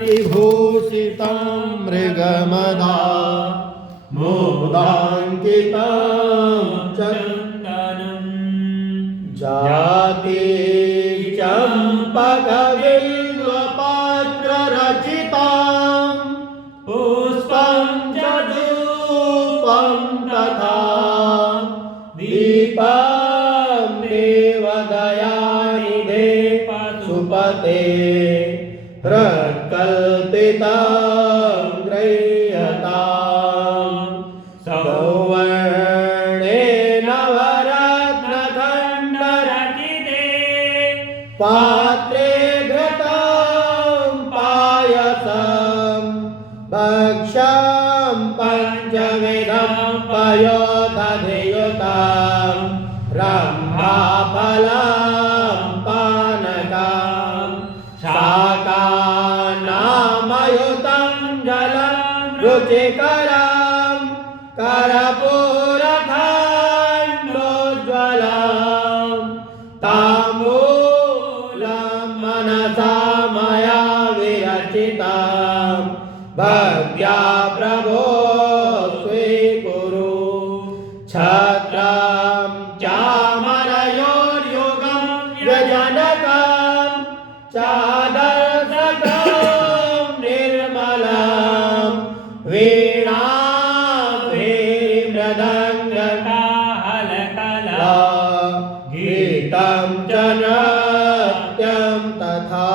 विभूषितं मृगमदा मोदाङ्कितं चन्दनं जाति चम्पकबिल्वपत्ररचितं पुष्पं च धूपं तथा दीपं देवदयानिधे सुपते प्रकल्पितं गृह्यताम् सौवर्णेन वरत्नखण्डरचिते पात्रे घृतं पायसं भक्ष्यं पञ्चविधं पयोदधियुतं रम्भाफलं पानकं शाकानामयुतं जलं रुचिकरं कर्पूरखण्डोज्ज्वलं ताम्बूलं मनसा मया विरचितं भक्त्या प्रभो स्वीकुरु छत्रं चामरयोर्युगं व्यजनकं चादर्शकं निर्मलं वीणां मृदङ्गकाहलकला गीतं च नृत्यं तथा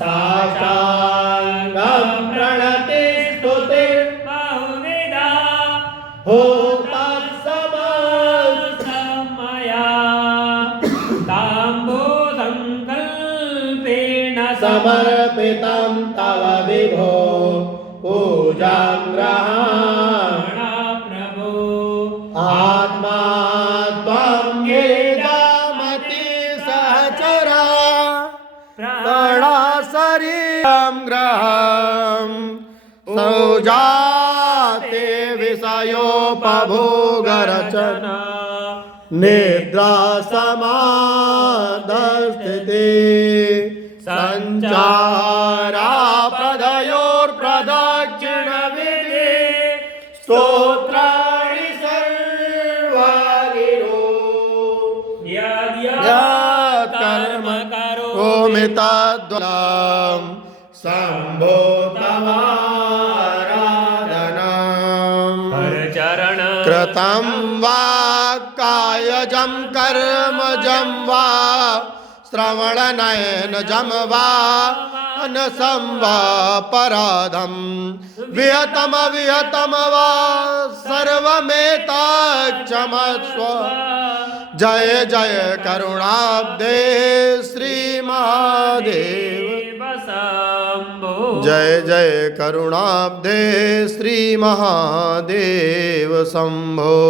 साष्टाङ्गं प्रणतिस्तुतिर्बहुविधा होतत्समस्तमया ताम्बूलसङ्कल्पेन समर्पितं तव विभो पूजां ग्रहाण प्रभो आत्मा त्वं गिरिजामति सहचरा प्राणशरीरं ग्रहं सौजाते विषयोपभोगरचना निद्रा समाधस्थिते सञ्चारापदयोर्प्रदक्षिणविधि स्तोत्राणि सर्वागिरो यत्कर्म करोमि तद्वलं शम्भो तवाराधनम् कृतं वा कायजं कर्मजं वा श्रवणनयनजं वा मनसं वा पराधं विहतमविहतं वा सर्वमेतत्क्षमस्व जय जय करुणाब्धे श्रीमहादेव जय जय करुणाब्धे श्रीमहादेव शम्भो।